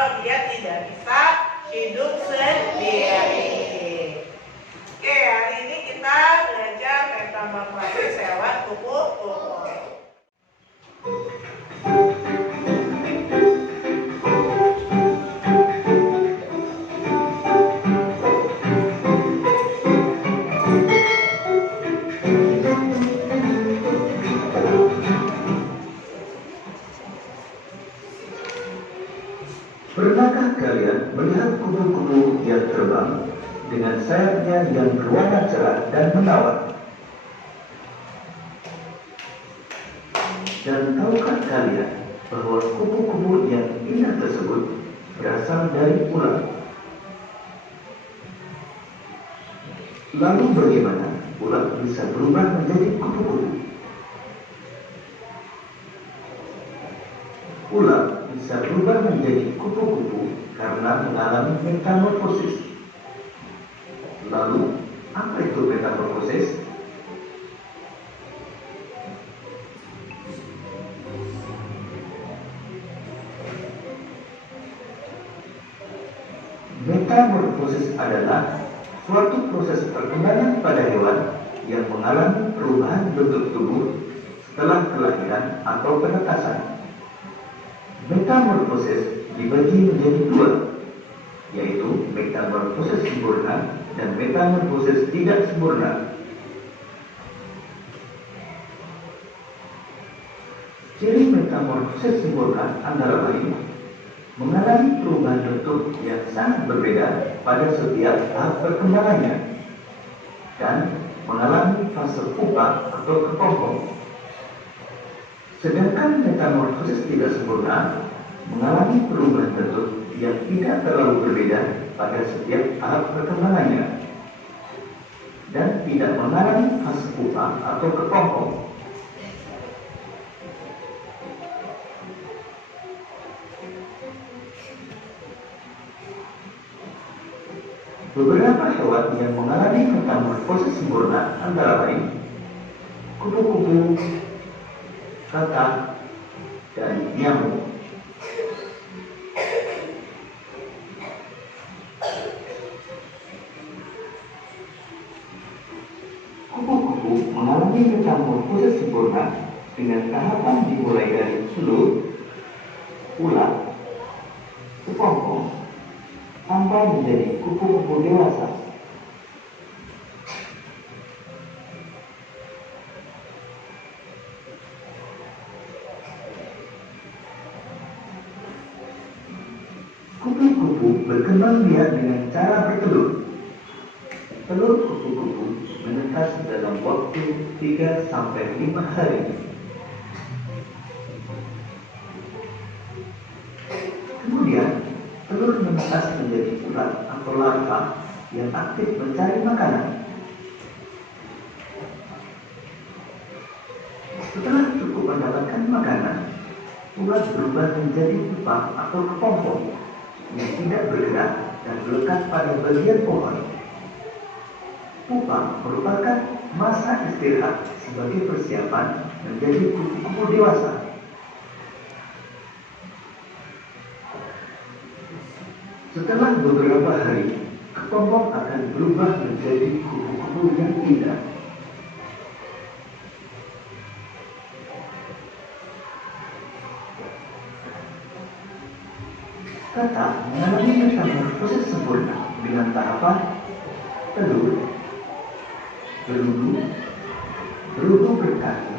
atau dia tidak bisa hidup sendiri. Oke, hari ini kita belajar metamorfosis hewan kupu-kupu. Pernahkah kalian melihat kupu-kupu yang terbang dengan sayapnya yang berwarna cerah dan menawan? Dan tahukah kalian bahwa kupu-kupu yang indah tersebut berasal dari ular? Lalu bagaimana ular bisa berubah menjadi kupu-kupu? Ular bisa berubah menjadi kupu-kupu karena mengalami metamorfosis. Lalu, apa itu metamorfosis? Metamorfosis adalah suatu proses perkembangan pada hewan yang mengalami perubahan bentuk tubuh setelah kelahiran atau penetasan. Metamorfosis dibagi menjadi dua, yaitu metamorfosis sempurna dan metamorfosis tidak sempurna. Ciri metamorfosis sempurna antara lain mengalami perubahan bentuk yang sangat berbeda pada setiap tahap perkembangannya dan mengalami fase pupa atau kepompong. Sedangkan metamorfosis tidak sempurna mengalami perubahan bentuk yang tidak terlalu berbeda pada setiap tahap perkembangannya dan tidak mengalami fase pupa atau kepompong. Beberapa hewan yang mengalami metamorfosis sempurna antara lain kupu-kupu, kakak, dan nyamuk. Kupu-kupu mengalami metamorfosis sempurna dengan tahapan dimulai dari telur, ular, kepompong, sampai menjadi kupu-kupu dewasa. Kupu-kupu berkembang biak dengan cara bertelur. Telur kupu-kupu menetas dalam waktu 3-5 hari. Kemudian, telur menetas menjadi ulat atau larva yang aktif mencari makanan. Setelah cukup mendapatkan makanan, ulat berubah menjadi pupa atau kepompong yang tidak bergerak dan melekat pada bagian pohon. Pupa merupakan masa istirahat sebagai persiapan menjadi kupu-kupu dewasa. Setelah beberapa hari, kepompong akan berubah menjadi kupu-kupu yang indah. Kakak mengalami metamorfosis sempurna dengan tahapan telur, berudu berkaki,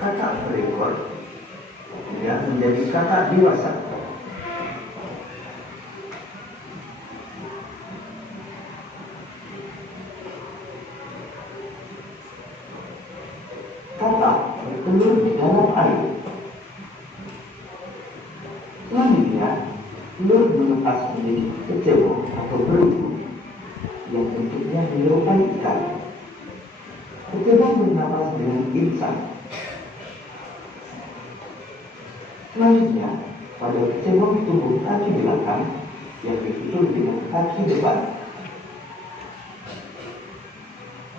kakak berekor, hingga menjadi kakak dewasa. Kakak bertelur di dalam air. Selanjutnya, telur menetas menjadi kecebong atau berudu yang bentuknya menyerupai ikan. Kecebong bernapas dengan insang. Selanjutnya, pada kecebong tumbuh kaki belakang yang disusul dengan kaki depan.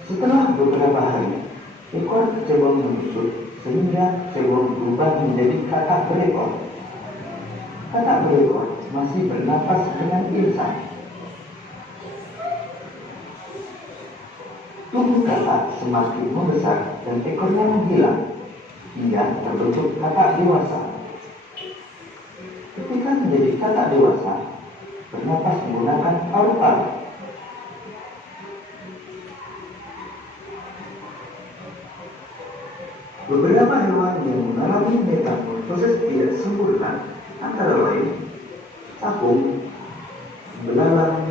Setelah beberapa hari, ekor kecebong menyusut sehingga kecebong berubah menjadi kakak berekor. katak berekor masih bernapas dengan insang. Tubuh katak semakin membesar dan ekornya menghilang hingga terbentuk katak dewasa. Ketika menjadi katak dewasa, bernapas menggunakan paru-paru. Beberapa hewan yang mengalami metamorfosis tidak sempurna antara lain capung, belalang,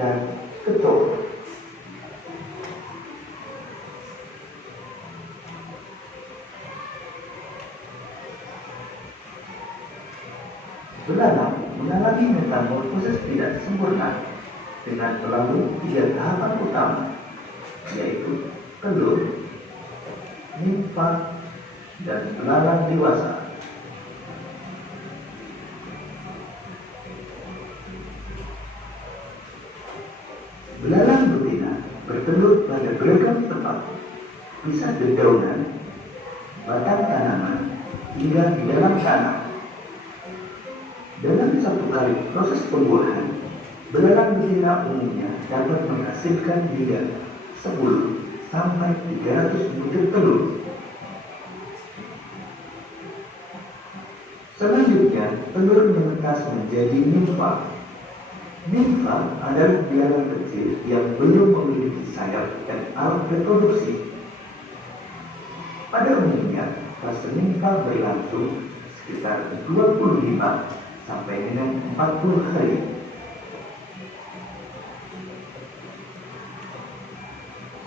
dan kecoa. Belalang mengalami metamorfosis tidak sempurna dengan melalui 3 tahapan utama, yaitu telur, nimfa, dan belalang dewasa. Belalang betina bertelur pada beragam tempat, bisa dedaunan, batang tanaman, hingga di dalam tanah. Dalam satu kali proses pembuahan, belalang betina umumnya dapat menghasilkan hingga 10 sampai 300 butir telur. Selanjutnya, telur menetas menjadi nimfa. Nimfa adalah belalang kecil yang belum memiliki sayap dan alat reproduksi. Pada umumnya, fase nimfa berlangsung sekitar 25 sampai dengan 40 hari.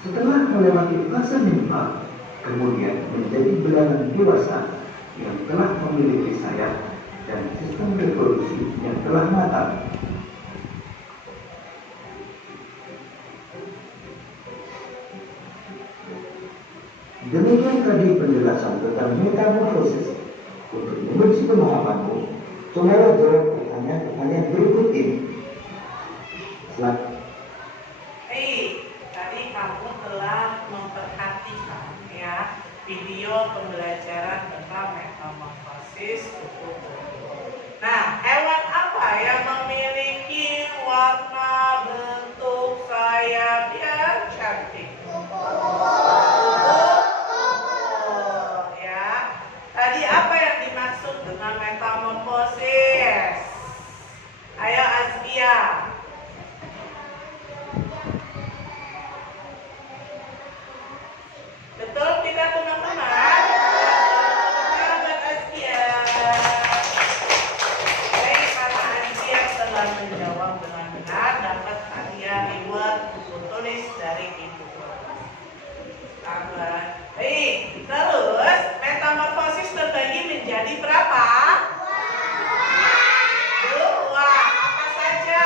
Setelah melewati fase nimfa, kemudian menjadi belalang dewasa yang telah memiliki sayap dan sistem reproduksi yang telah matang. Demikian tadi penjelasan tentang metamorfosis. Untuk menguji pemahamanmu, cobalah jawab pertanyaan-pertanyaan berikut ini. Silakan. Tadi kamu telah memperhatikan ya video pembelajaran tentang metamorfosis kupu-kupu. Nah, hewan apa yang memiliki warna, bentuk, sayap yang cantik? Ya. Tadi apa yang dimaksud dengan metamorfosis? Ayo Azkia. Betul tidak teman-teman? Selamat Azkia. Baik, karena Azkia telah menjawab dengan benar, dapat hadiah reward buku tulis dari ibu. Selamat. Baik, terus metamorfosis terbagi menjadi berapa? 2. Apa saja?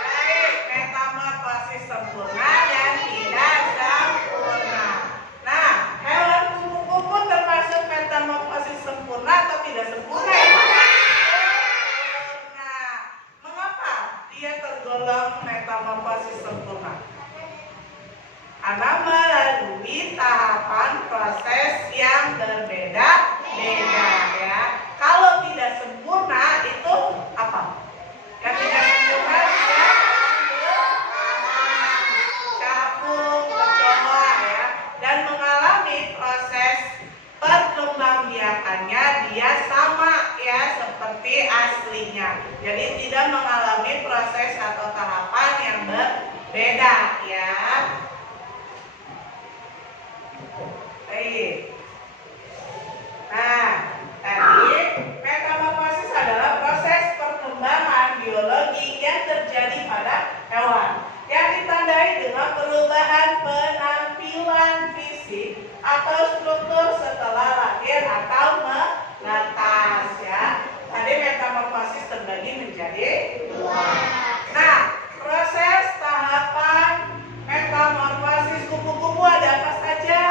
Baik, metamorfosis sempurna dan tidak sempurna. Nah, hewan kupu-kupu termasuk metamorfosis sempurna atau tidak sempurna ya? Sempurna. Mengapa dia tergolong metamorfosis sempurna? Karena melalui tahapan proses yang berbeda-beda ya. Kalau tidak sempurna itu apa? Yang tidak sempurna dia capung, kecoa ya, dan mengalami proses perkembangbiakannya dia sama ya seperti aslinya. Jadi tidak mengalami proses atau tahapan yang berbeda ya. Baik. Nah, tadi metamorfosis adalah proses perkembangan biologi yang terjadi pada hewan yang ditandai dengan perubahan penampilan fisik atau struktur setelah lahir atau menetas ya. Tadi metamorfosis terbagi menjadi 2. Nah, proses tahapan metamorfosis kupu-kupu ada apa saja?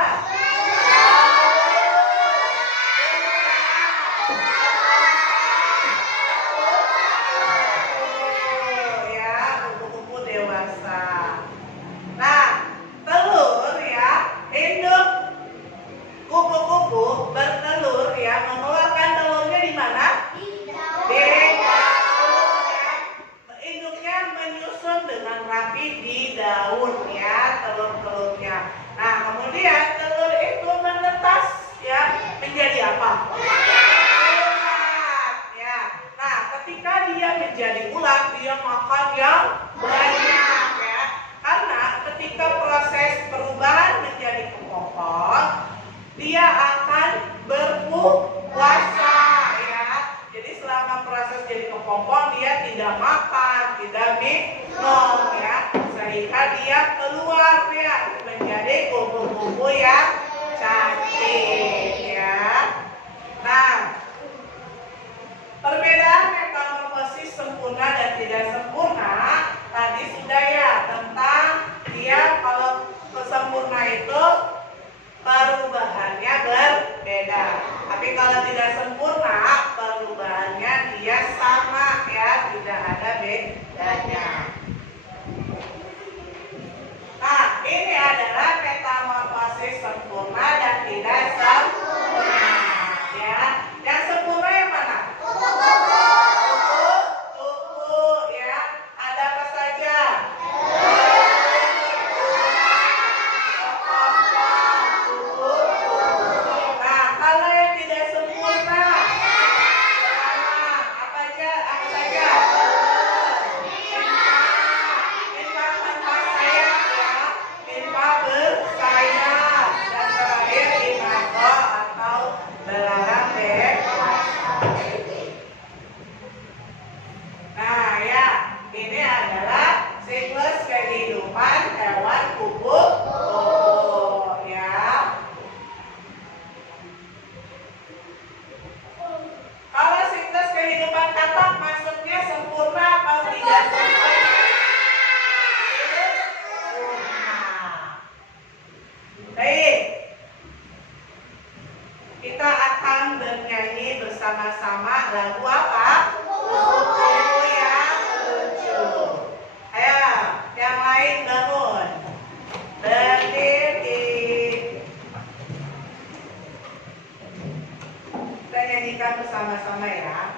Kupu-kupu bertelur ya, tidak sempurna. Ya, yang sempurna yang mana? Kuku, ya. Ada apa saja? Nah, kalau yang tidak sempurna, apa aja? Apa saja? Pinpa bersayap, ya. Pinpa bersayap. Dan terakhir imago atau belarang dewasa. Nah, ya, ini adalah siklus kehidupan hewan kuku-kuku, ya. Kalau siklus kehidupan katak maksudnya sempurna atau tidak sempurna? Sempurna. Baik. Kita akan bernyanyi bersama-sama lagu apa? Kuku yang lucu. Ayo, yang lain bangun. Berdiri. Kita nyanyikan bersama-sama ya.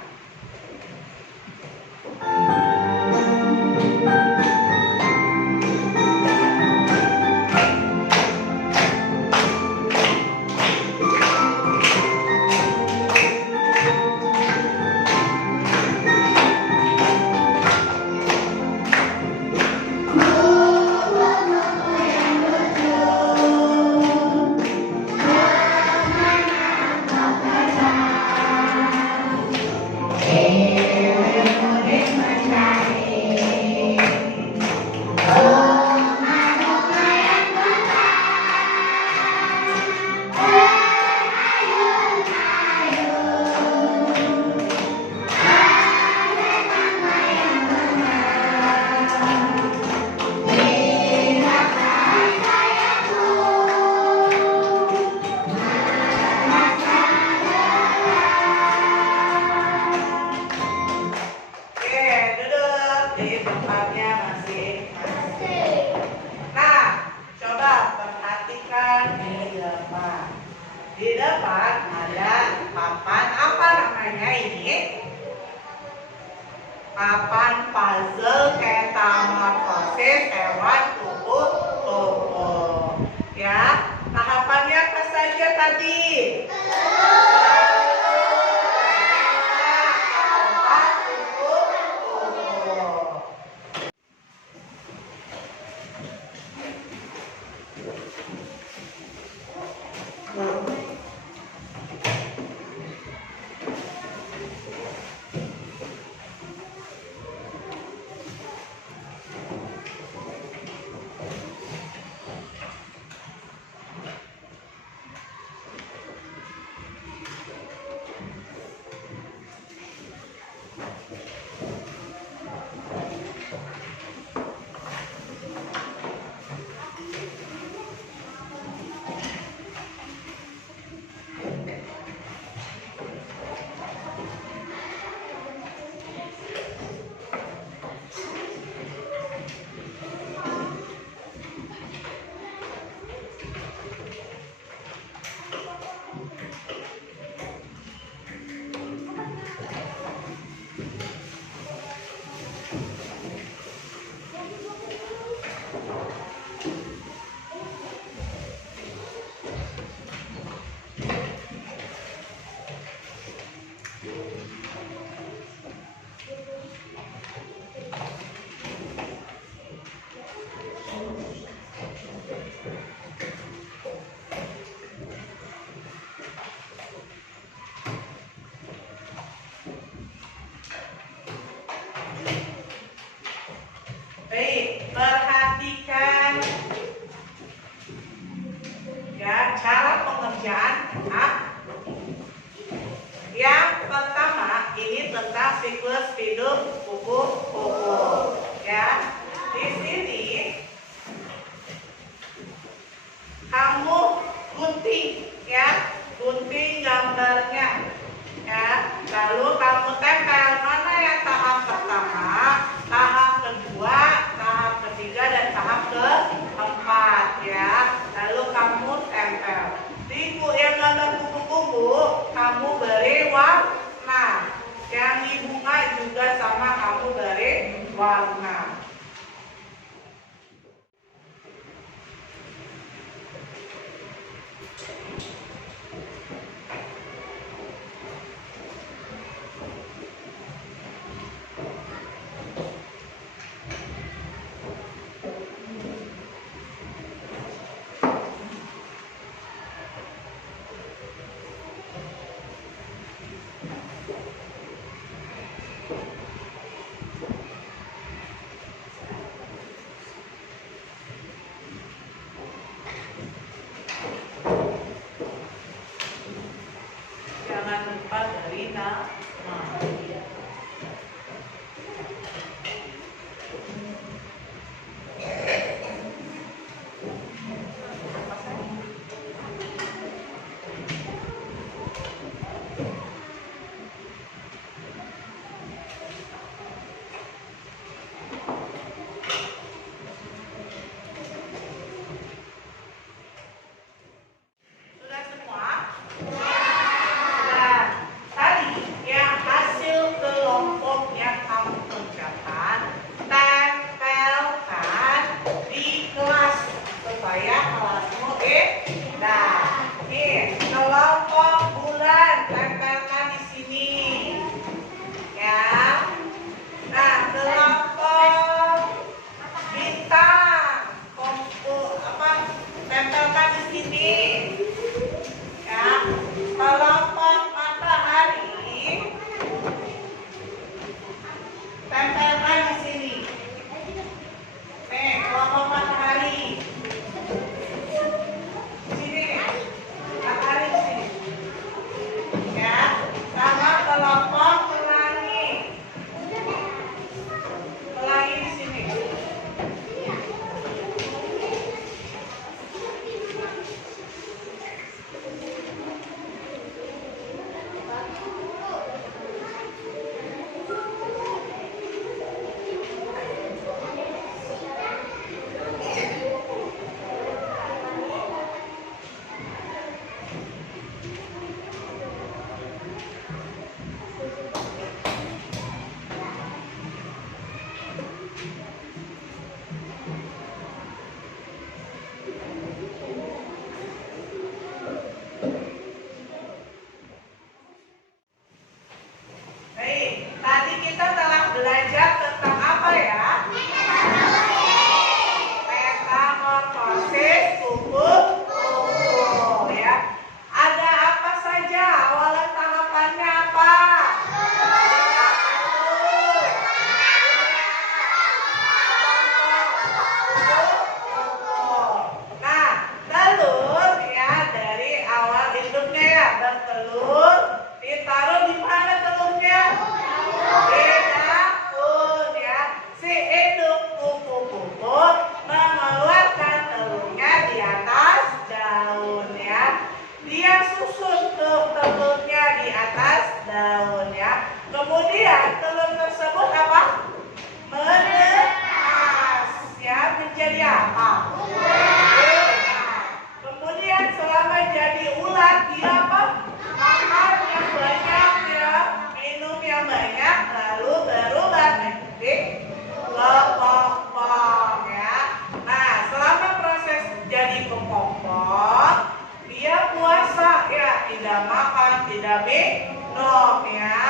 Oke, duduk di tempatnya masing-masing. Nah, coba perhatikan di depan. Di depan ada papan, apa namanya ini? Papan puzzle metamorfosis hewan kuku-kuku. Ya, tahapannya apa saja tadi? Baik, perhatikan ya cara pengerjaan. Yang pertama ini tentang siklus hidup kuku-kuku. Ya, di sini kamu gunting, ya, gunting gambarnya, ya. Lalu kamu tempel mana yang tahap pertama, tahap kedua, tahap ketiga, dan tahap keempat, ya. Lalu kamu tempel. Rina. Sudah semua? Nah, tadi yang hasil kelompok yang kamu kerjakan, tempelkan di kelas supaya kelasmu indah. Nih, kelompok bulan tempelkan di sini. Ya. Nah, kelompok bintang, tempelkan di sini. Ya, kelompok matahari tempelkan di sini. Nih, kelompok matahari. Sini, matahari di sini. Ya, sama kelompok pelangi. Pelangi di sini. Baik, tadi kita telah belajar tentang apa ya? Metamorfosis kupu-kupu ya. Ada apa saja? Awalan tahapannya apa? Nah, telur ya dari awal hidupnya ya bertelur, ditaruh di mana telurnya? Di daun ya. Si induk kupu-kupu mengeluarkan telurnya di atas daun ya. Dia susun tuh telurnya di atas daun ya. Kemudian telur tersebut apa? Menetas ya, menjadi apa? Ular. Kemudian selama jadi ular dia apa? Makan yang banyak ya, minum yang banyak, lalu berubah menjadi kepompong ya. Nah, selama proses jadi kepompong, dia puasa ya, tidak makan, tidak minum ya,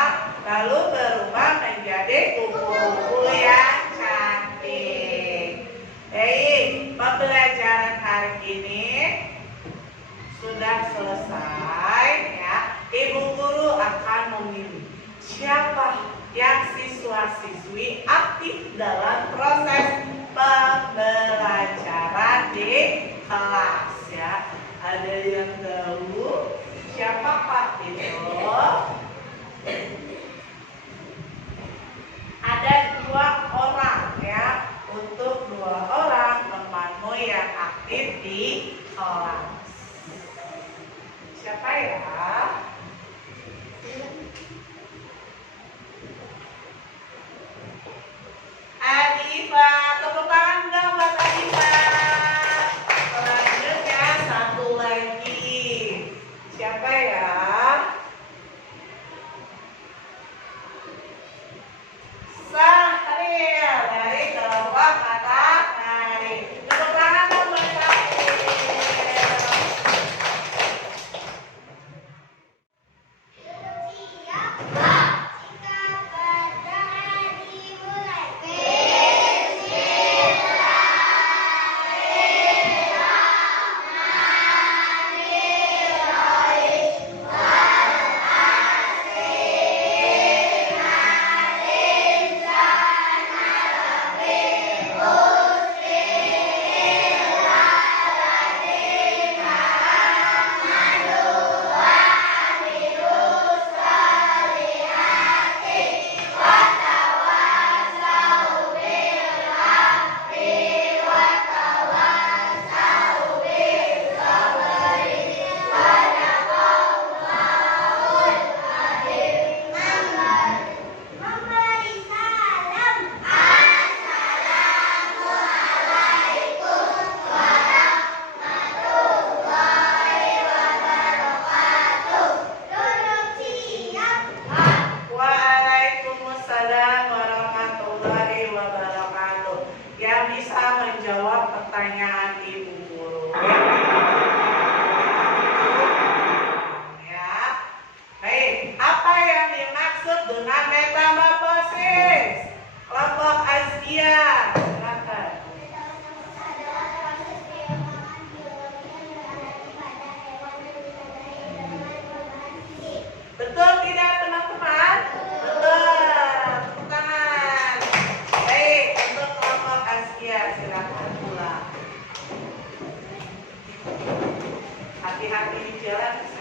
lalu berubah menjadi kupu-kupu yang cantik. Baik, pembelajaran hari ini sudah selesai ya. Ibu guru akan memilih siapa yang siswa-siswi aktif dalam proses pembelajaran di kelas ya. Ada yang tahu siapa Pak itu? Ada 2 orang ya. Untuk 2 orang temanmu yang aktif di kelas. Siapa ya? Adifa, tepuk tangan dong buat Adifa. Selanjutnya 1 lagi. Siapa ya? Sahril dari kelompok matahari. Tepuk tangan dong buat Sahril. jalan ke